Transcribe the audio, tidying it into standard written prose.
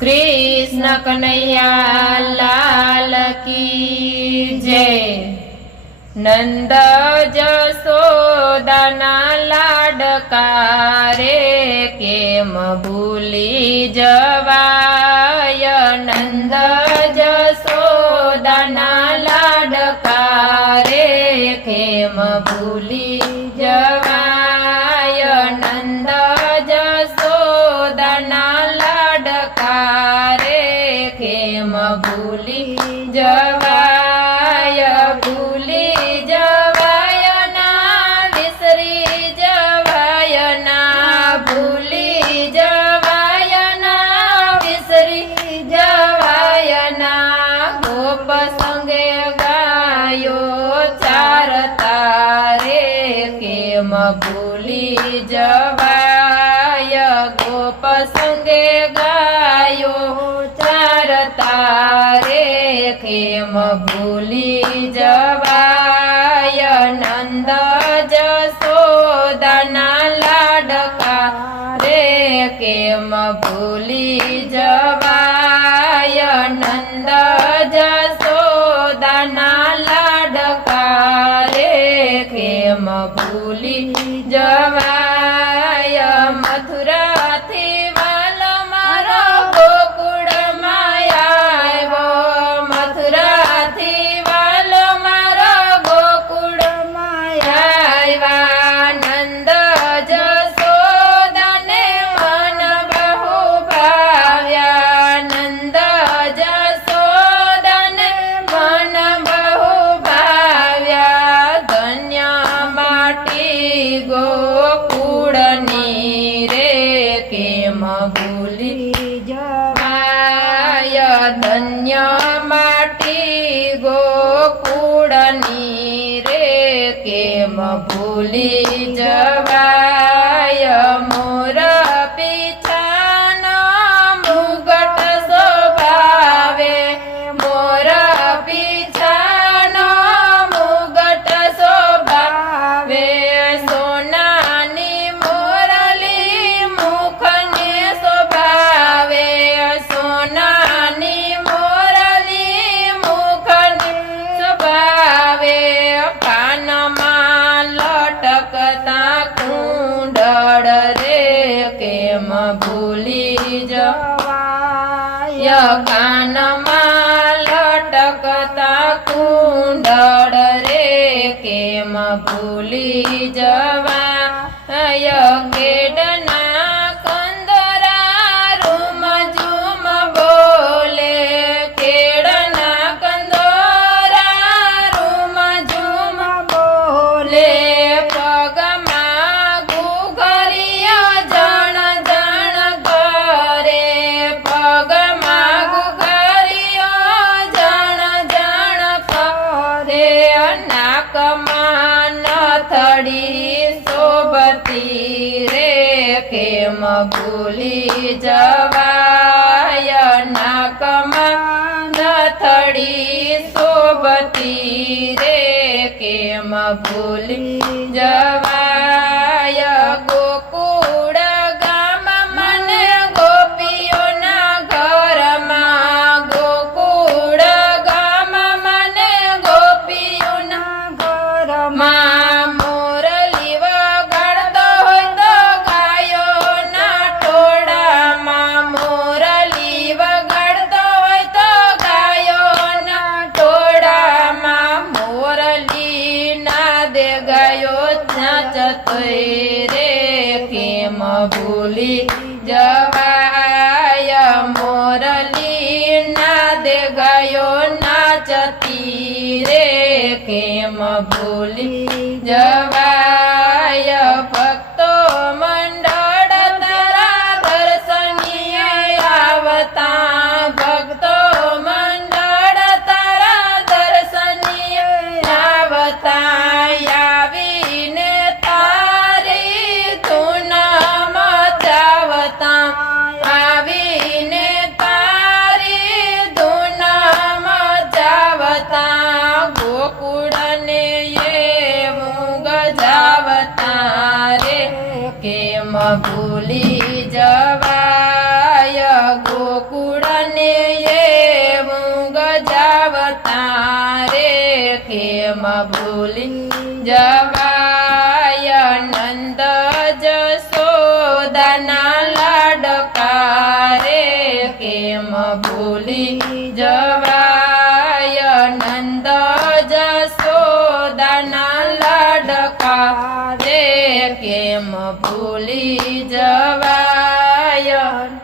कृष्ण कन्हैया लाल की जय। नंद जसोदाना लाडका रे केम भूली जवाय। नंद जसोदाना लाडका रे केम भूली जवाय। नंद जसोदाना लाडका रे केम भूली जवाय। भूली जवाय ना विसरी जवाय ना। भूली जवाय ना विसरी जवाय ना। गोप संगे गायो चारता रे केम भूली जवाय। गोप संगे गायो चारता रे केम भूली जवाय। नंद जसोदाना लाडका रे केम भूली जवाय। नंद जसोदाना लाडका रे केम भूली जवाय। मथुरा थी वालो मारो गोकुळ मायावो। मथुरा थी वालो मारो गोकुळ मायावा। नंद जसोदाने मन बहु भाव्या। नंद जसोदाने मन बहु भाव्या। धन्य माटी गोकुळनी रे केम भूली जवाय। धन्य माटी गोकुळनी रे केम भूली जवाय। मोर पिछान मुगट शोभावे। मोर पिछान मुगट शोभावे। सोनानी मोरली मुखने शोभावे। सोनानी मोरली मुखने शोभावे। कानमा लटकता कुंडळ रे केम भूली जवाय। कानमा लटकता कुंडळ रे केम भूली जवाय। केडना कंदरा रूम झूम बोले। केडना कंदरा रूम झूम बोले। पगमा गुगरिया जण जण करे। पगमा गुगरिया जण जण करे। नाकमा नथड़ी शोभती रे केम भूली जवाय। नाकमा नथड़ी शोभती रे केम भूली जवाय। गोकुळ गाम मने गोपियो ना घरमा। गोकुळ गाम मने गोपियो ना घरमा। मोरली वगाडतो होय तो गायो ना टोळामा। मोरली वगाडतो होय तो गायो ना टोळामा। मोरली नादे गायो नाचतोय रे केम भूली जवाय। मोरली नादे गायो नाचती रे केम भूली जवाय। भक्तो मंडळ तारा दर्शनीय आवता। भक्तो मंडळ तारा दर्शनीय आवता। यावीने तारी धून मचावता। आवीने तारी धून मचावता। गोकुळने ये मुग કેમ ભૂલી જવાય નંદ જશોદાના લાડકા રે કેમ ભૂલી જવાય નંદ જશોદાના લાડકા રે કેમ ભૂલી